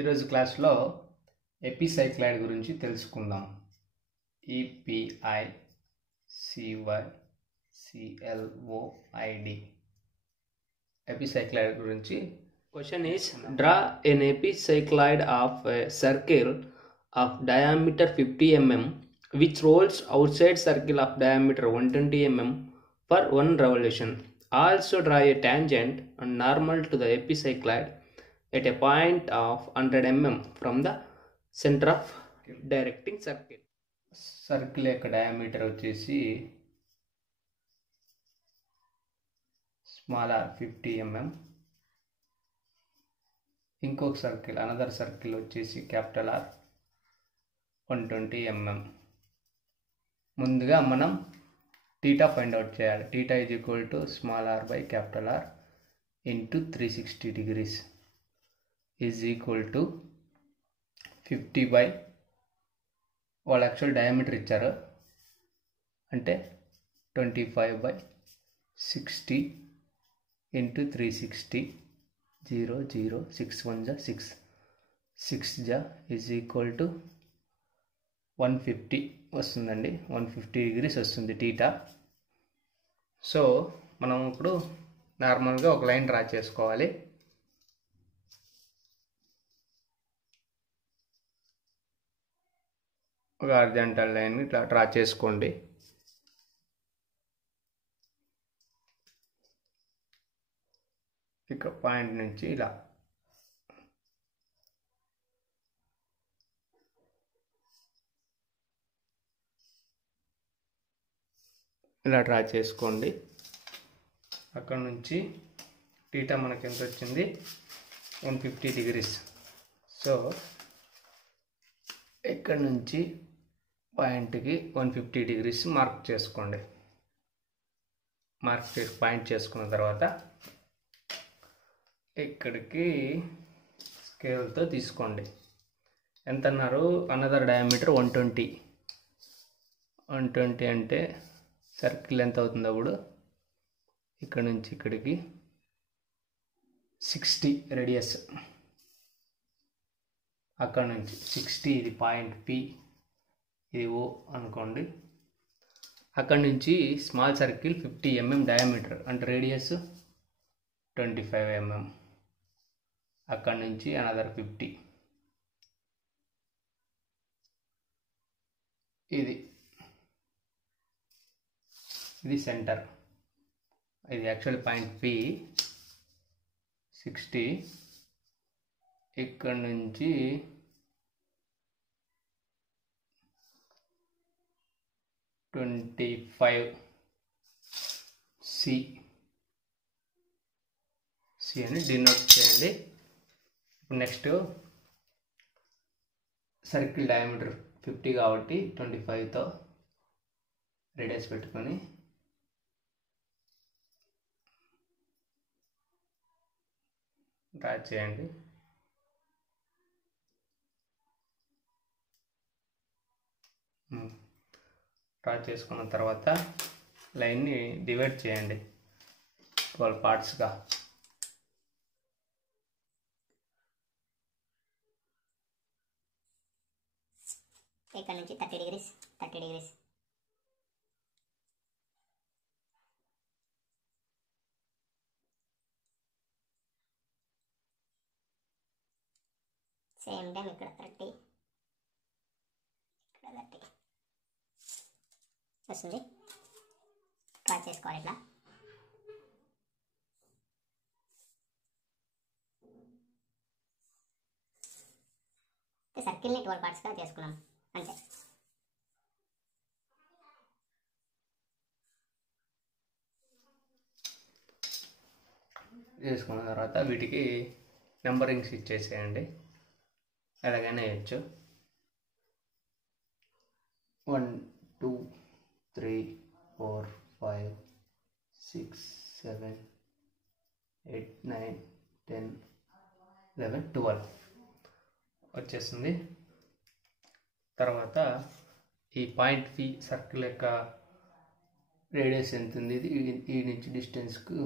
ఈరోజు క్లాస్లో ఎపిసైక్లాయిడ్ గురించి తెలుసుకుందాం. EPICYCLOID ఎపిసైక్లాయిడ్ గురించి. Question is, draw an epicycloid of a circle of diameter 50 mm which rolls outside circle of diameter 120 mm for one revolution. Also draw a tangent and normal to the epicycloid at a point of 100 mm from the center of directing circle. Circle యొక్క diameter వచ్చేసి small R 50 mm, ఇంకొక circle another circle వచ్చేసి capital R 120 mm. ముందుగా మనం theta find out చేయాలి. Theta is equal to small R by capital R into 360 degrees is equal to 50 by వాళ్ళు actual diameter ఇచ్చారు అంటే 25 బై 60 ఇంటూ 360 0 0 6 1 जा 6 6 जा ఈజ్ ఈక్వల్ టు 150 వస్తుందండి. 150 degrees వస్తుంది టీటా. సో మనం ఇప్పుడు నార్మల్గా ఒక లైన్ డ్రా చేసుకోవాలి. ఒక హారిజాంటల్ లైన్ ఇట్లా డ్రా చేసుకోండి. ఇక పాయింట్ నుంచి ఇలా డ్రా చేసుకోండి. అక్కడ నుంచి టీటా మనకి ఎంత వచ్చింది? 150 degrees. సో ఇక్కడ నుంచి పాయింట్కి 150 degrees మార్క్ చేసుకోండి. పాయింట్ చేసుకున్న తర్వాత ఇక్కడికి స్కేల్తో తీసుకోండి. ఎంత అన్నారు? అనదర్ డయామీటర్ 120 అంటే సర్కిల్ ఎంత అవుతుంది? అప్పుడు ఇక్కడ నుంచి ఇక్కడికి 60 రేడియస్. అక్కడ నుంచి 60, ఇది పాయింట్ పి, ఇది ఓ అనుకోండి. అక్కడ నుంచి స్మాల్ సర్కిల్ 50 mm డయామీటర్ అంటే రేడియస్ 25 mm. అక్కడ నుంచి అనదర్ 50. ఇది సెంటర్. ఇది యాక్చువల్ పాయింట్ పి 60. ఇక్కడ నుంచి సి అని డినోట్ చేయండి. ఇప్పుడు నెక్స్ట్ సర్కిల్ డయామీటర్ 50 కాబట్టి 25తో రేడియస్ పెట్టుకొని డ్రా చేయండి. డ్రా చేసుకున్న తర్వాత లైన్ని డివైడ్ చేయండి 12 పార్ట్స్గా. ఇక్కడ నుంచి 30 degrees సేమ్ టైం ఇక్కడ 30 వస్తుంది. డ్రా చేసుకోవాలి ఇట్లా. సర్కిల్ని 12 పార్ట్స్గా చేసుకున్నాం అంతే. చేసుకున్న తర్వాత వీటికి నెంబరింగ్స్ ఇచ్చేసేయండి. ఎలాగైనా వేయచ్చు. 1 2 3 4 5 6 7 8 9 10 11 12 వచ్చేస్తుంది. తర్వాత ఈ పాయింట్ పి సర్కిల్ యొక్క రేడియస్ ఎంత ఉంది? ఈ నుంచి డిస్టెన్స్కు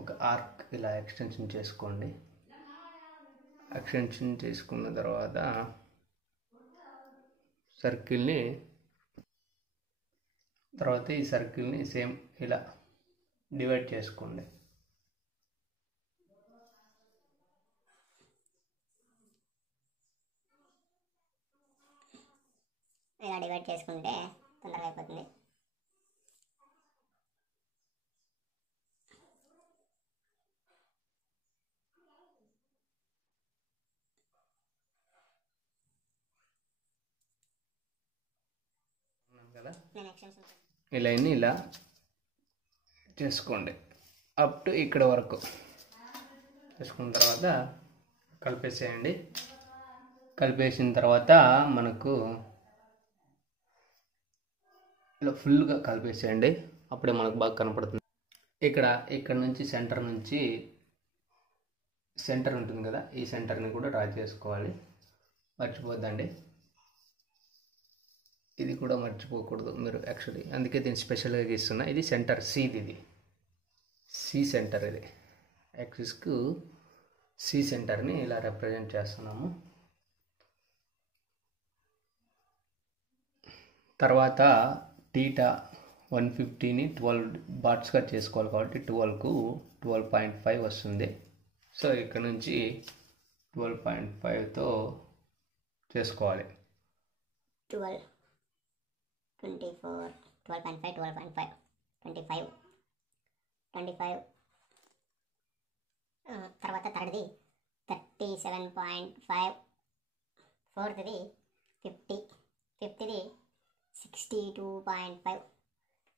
ఒక ఆర్క్ ఇలా ఎక్స్టెన్షన్ చేసుకోండి. ఎక్స్టెన్షన్ చేసుకున్న తర్వాత సర్కిల్ని ఈ సర్కిల్ని సేమ్ ఇలా డివైడ్ చేసుకోండి. ఇలా డివైడ్ చేసుకుంటే తొందరగా అయిపోతుంది. కదా నేను ఎక్స్టెన్షన్ ఈ లైన్ని ఇలా చేసుకోండి అప్ టు ఇక్కడ వరకు చేసుకున్న తర్వాత కలిపేసేయండి. కలిపేసిన తర్వాత మనకు ఇలా ఫుల్గా కలిపేసేయండి, అప్పుడే మనకు బాగా కనపడుతుంది. ఇక్కడ నుంచి సెంటర్ ఉంటుంది కదా, ఈ సెంటర్ని కూడా డ్రా చేసుకోవాలి, మర్చిపోద్దండి. ఇది కూడా మర్చిపోకూడదు మీరు యాక్చువల్లీ, అందుకే దీన్ని స్పెషల్గా గీస్తున్నా. ఇది సెంటర్ ఇది సి సెంటర్, ఇది యాక్సిస్కు సి సెంటర్ని ఇలా రిప్రజెంట్ చేస్తున్నాము. తర్వాత టీటా 150ని 12 పార్ట్స్గా చేసుకోవాలి కాబట్టి 12కు 12.5 వస్తుంది. సో ఇక్కడ నుంచి 12.5తో చేసుకోవాలి. 12, 24, 12.5, 12.5, 25, 25. తర్వాత థర్డ్ది 37.5, ఫోర్త్ది 50, ఫిఫ్త్ది 62.5,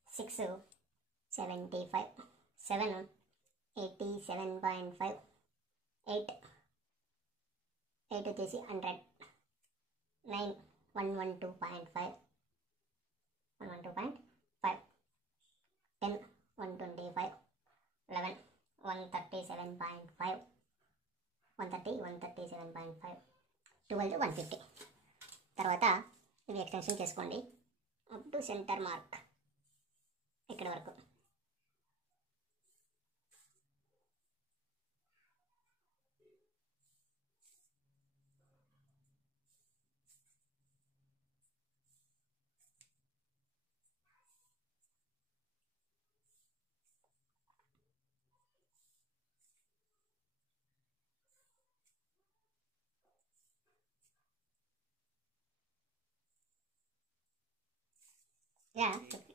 6 75, 7 87.5, 8 వచ్చేసి 100, 9 112.5, 10 125, 11 137.5, 137.5, 12 150. తర్వాత ఇది ఎక్స్టెన్షన్ చేసుకోండి అప్ టు సెంటర్ మార్క్ ఇక్కడ వరకు.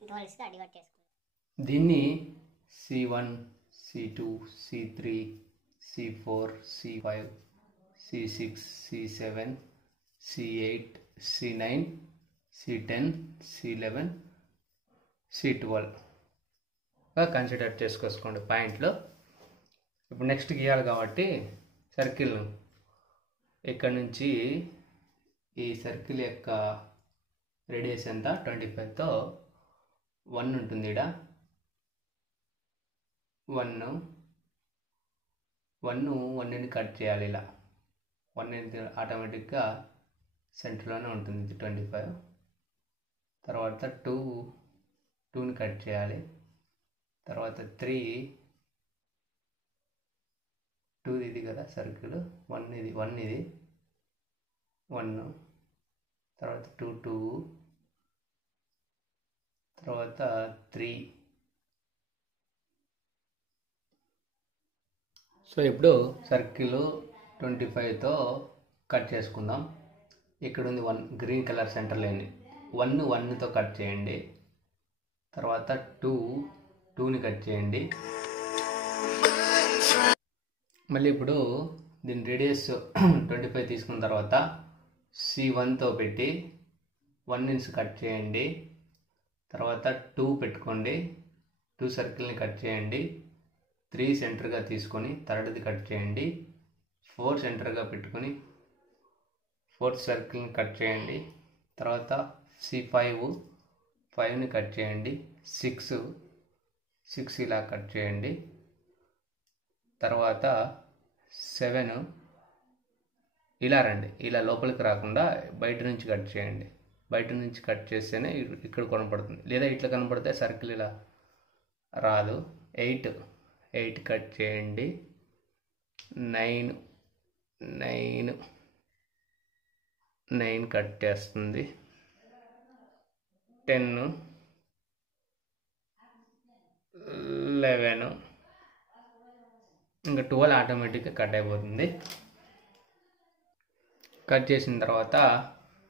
డోల్స్గా డివైడ్ చేసుకోండి. దీన్ని C1, C2, C3, C4, C5, C6, C7, C8, C9, C10, C11, C12గా consider చేసుకోండి పాయింట్లో. ఇప్పుడు నెక్స్ట్ గీయాలి కాబట్టి సర్కిల్ ఇక్కడ నుంచి ఈ సర్కిల్ యొక్క రేడియస్ ఎంత 25తో 1 ఉంటుంది. ఇక్కడ 1ని కట్ చేయాలి. ఇలా 1 ఆటోమేటిక్గా సెంటర్లోనే ఉంటుంది, 25. తర్వాత 2ని కట్ చేయాలి. తర్వాత 3 ఇది కదా సర్కిల్, 1 ఇది 1. తర్వాత 2 తర్వాత 3. సో ఇప్పుడు సర్కిల్ 25తో కట్ చేసుకుందాం. ఇక్కడ ఉంది 1 గ్రీన్ కలర్ సెంటర్ లైన్, 1తో కట్ చేయండి. తర్వాత 2ని కట్ చేయండి. మళ్ళీ ఇప్పుడు దీని రేడియస్ 25 తీసుకున్న తర్వాత C1తో పెట్టి 1 ఇంచ్ కట్ చేయండి. తర్వాత 2 పెట్టుకోండి, 2 సర్కిల్ని కట్ చేయండి. 3 సెంటర్గా తీసుకొని థర్డ్ది కట్ చేయండి. 4 సెంటర్గా పెట్టుకొని 4th సర్కిల్ని కట్ చేయండి. తర్వాత C5ని కట్ చేయండి. 6 ఇలా కట్ చేయండి. తర్వాత 7 ఇలా రండి, ఇలా లోపలికి రాకుండా బయట నుంచి కట్ చేయండి. బయట నుంచి కట్ చేస్తేనే ఇక్కడ కనపడుతుంది, లేదా ఇట్లా కనపడితే సర్కిల్ ఇలా రాదు. 8 కట్ చేయండి. 9 9 కట్ చేస్తుంది, 10, 11, ఇంకా 12 ఆటోమేటిక్గా కట్ అయిపోతుంది. కట్ చేసిన తర్వాత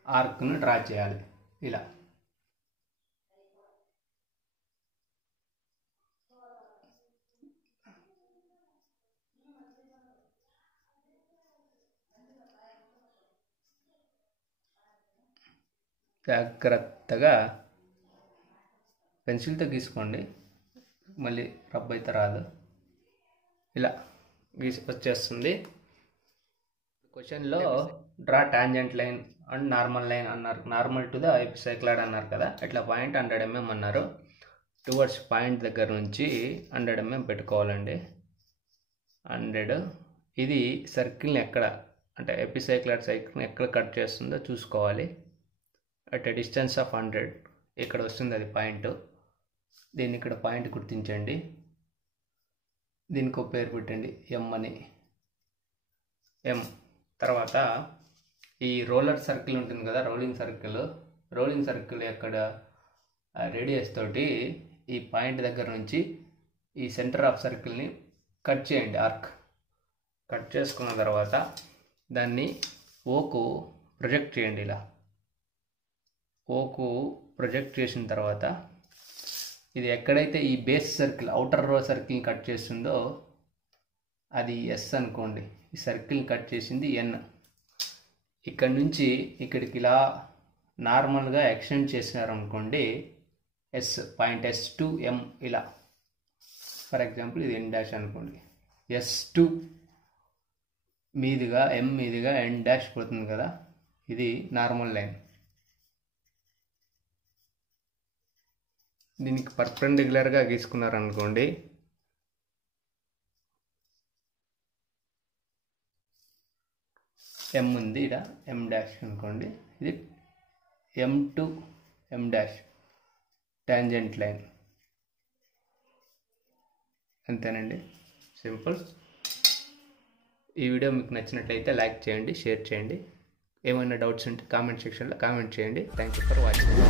ఆర్క్ను డ్రా చేయాలి ఇలా. జాగ్రత్తగా పెన్సిల్తో గీసుకోండి, మళ్ళీ రబ్ అయితే రాదు. ఇలా వచ్చేస్తుంది. క్వశ్చన్లో draw tangent line and normal line అన్నారు, నార్మల్ టు ద ఎపిసైక్లాయిడ్ అన్నారు కదా, ఇట్లా పాయింట్ 100 mm అన్నారు. టువర్డ్స్ పాయింట్ దగ్గర నుంచి 100 mm పెట్టుకోవాలండి. 100. ఇది సర్కిల్ని ఎక్కడ అంటే ఎపిసైక్లాయిడ్ సర్కిల్ని ఎక్కడ కట్ చేస్తుందో చూసుకోవాలి. అట్ ఎ డిస్టెన్స్ ఆఫ్ 100 ఇక్కడ వస్తుంది అది పాయింట్. దీన్ని ఇక్కడ పాయింట్ గుర్తించండి, దీనికి ఒక పేరు పెట్టండి ఎం అని. ఎం తర్వాత ఈ రోలర్ సర్కిల్ ఉంటుంది కదా, రోలింగ్ సర్కిల్ ఎక్కడ రేడియస్ తోటి ఈ పాయింట్ దగ్గర నుంచి ఈ సెంటర్ ఆఫ్ సర్కిల్ని కట్ చేయండి. ఆర్క్ కట్ చేసుకున్న తర్వాత దాన్ని ఓకు ప్రొజెక్ట్ చేయండి. ఇలా ఓకు ప్రొజెక్ట్ చేసిన తర్వాత ఇది ఎక్కడైతే ఈ బేస్ సర్కిల్ అవుటర్ రో సర్కిల్ని కట్ చేస్తుందో అది ఎస్ అనుకోండి. ఈ సర్కిల్ని కట్ చేసింది ఎన్. ఇక్కడ నుంచి ఇక్కడికి ఇలా నార్మల్గా ఎక్స్టెండ్ చేసినారనుకోండి s, point s to m ఇలా. ఫర్ ఎగ్జాంపుల్ ఇది ఎన్ డాష్ అనుకోండి, ఎస్ టు మీదుగా ఎం మీదుగా ఎన్ డాష్ పోతుంది కదా, ఇది నార్మల్ లైన్. దీనికి పర్పెండిక్యులర్గా గీసుకున్నారనుకోండి ఎం ఉంది, ఇక్కడ ఎం డాష్ అనుకోండి, ఇది M to M dash tangent line. అంతేనండి, సింపుల్. ఈ వీడియో మీకు నచ్చినట్లయితే లైక్ చేయండి, షేర్ చేయండి. ఏమైనా డౌట్స్ ఉంటే కామెంట్ సెక్షన్లో కామెంట్ చేయండి. Thank you for watching.